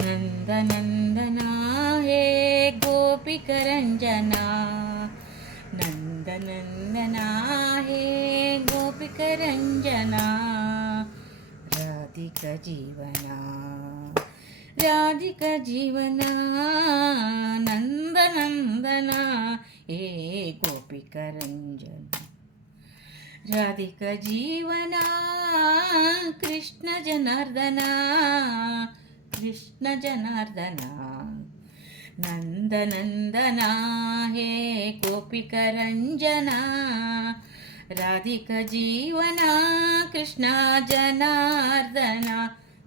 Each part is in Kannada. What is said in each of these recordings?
ನಂದನಂದನ ಹೇ ಗೋಪಿಕರಂಜನ ನಂದನಂದನ ಹೇ ಗೋಪಿಕರಂಜನ ರಾಧಿಕ ಜೀವನ ರಾಧಿಕ ಜೀವನ ನಂದನಂದನ ಹೇ ಗೋಪಿಕರಂಜನ ರಾಧಿಕ ಜೀವನ ಕೃಷ್ಣ ಜನಾರ್ದನ ಕೃಷ್ಣ ಜನಾರ್ದನ ನಂದನಂದನ ಹೇ ಗೋಪಿಕರಂಜನ ರಾಧಿಕ ಜೀವನ ಕೃಷ್ಣ ಜನಾರ್ದನ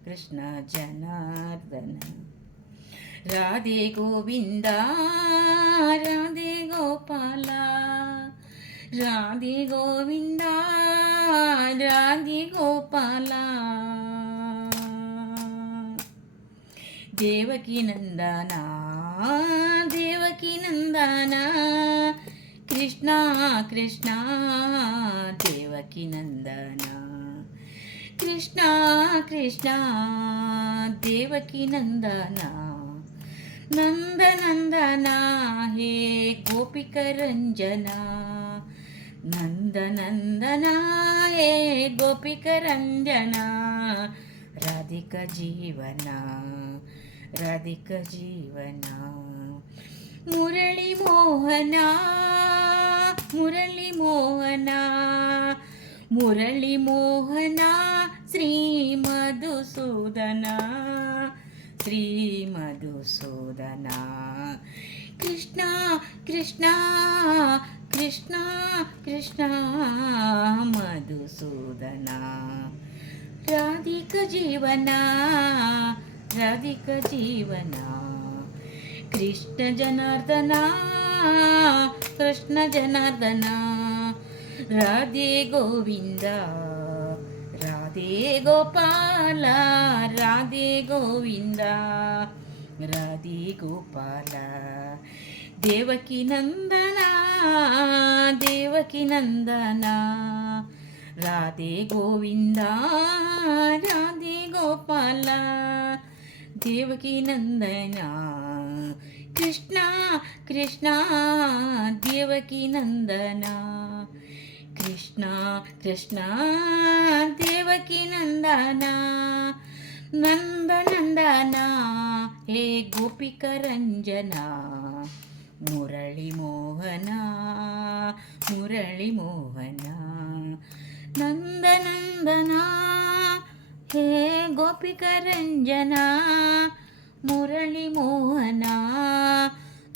ಕೃಷ್ಣ ಜನಾರ್ದನ ರಾಧೆ ಗೋವಿಂದ ರಾಧೆ ಗೋಪಾಲ ರಾಧೆ ಗೋವಿಂದ ರಾಧೆ ಗೋಪಾಲ ದೇವಕಿ ನಂದನ ದೇವಕಿ ನಂದನ ಕೃಷ್ಣ ಕೃಷ್ಣ ದೇವಕಿ ನಂದನ ಕೃಷ್ಣ ಕೃಷ್ಣ ದೇವಕಿ ನಂದನ ನಂದನಂದನ ಹೇ ಗೋಪಿಕರಂಜನ ನಂದನಂದನ ಹೇ ಗೋಪಿಕರಂಜನ ರಾಧಿಕ ಜೀವನ ರಾಧಿಕ ಜೀವನ ಮುರಳಿ ಮೋಹನ ಮುರಳಿ ಮೋಹನ ಮುರಳಿ ಮೋಹನ ಶ್ರೀ ಮಧುಸೂದನ ಶ್ರೀ ಮಧುಸೂದನ ಕೃಷ್ಣ ಕೃಷ್ಣ ಕೃಷ್ಣ ಕೃಷ್ಣ ಮಧುಸೂದನ ರಾಧಿಕ ಜೀವನ ರಾಧಿಕ ಜೀವನ ಕೃಷ್ಣ ಜನಾರ್ದನ ಕೃಷ್ಣ ಜನಾರ್ದನ ರಾಧೆ ಗೋವಿಂದ ರಾಧೆ ಗೋಪಾಲ ರಾಧೆ ಗೋವಿಂದ ರಾಧೆ ಗೋಪಾಲ ದೇವಕಿ ನಂದನ ದೇವಕಿ ನಂದನ ರಾಧೆ ಗೋವಿಂದ ರಾಧೆ ಗೋಪಾಲ ದೇವಕಿ ನಂದನ ಕೃಷ್ಣ ಕೃಷ್ಣ ದೇವಕಿ ನಂದನ ಕೃಷ್ಣ ಕೃಷ್ಣ ದೇವಕಿ ನಂದನ ನಂದನಂದನ ಹೇ ಗೋಪಿಕರಂಜನ ಮುರಳಿ ಮೋಹನ ಮುರಳಿ ಮೋಹನ ನಂದನಂದನ ಹೇ ಗೋಪಿಕರಂಜನ ಮುರಳಿ ಮೋಹನ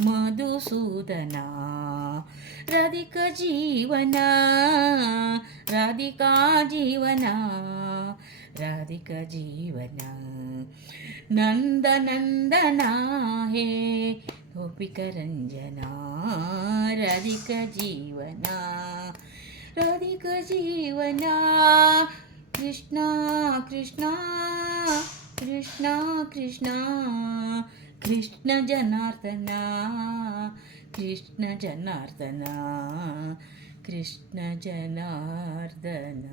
ಮಧುಸೂದನ ರಾಧಿಕ ಜೀವನ ರಾಧಿಕಾ ಜೀವನ ರಾಧಿಕ ಜೀವನ ನಂದನಂದನ ಹೇ ಗೋಪಿಕರಂಜನ ರಾಧಿಕ ಜೀವನ ರಾಧಿಕ ಜೀವನ ಕೃಷ್ಣ ಕೃಷ್ಣ ಕೃಷ್ಣ ಕೃಷ್ಣ ಕೃಷ್ಣ ಜನಾರ್ದನ ಕೃಷ್ಣ ಜನಾರ್ದನ ಕೃಷ್ಣ ಜನಾರ್ದನ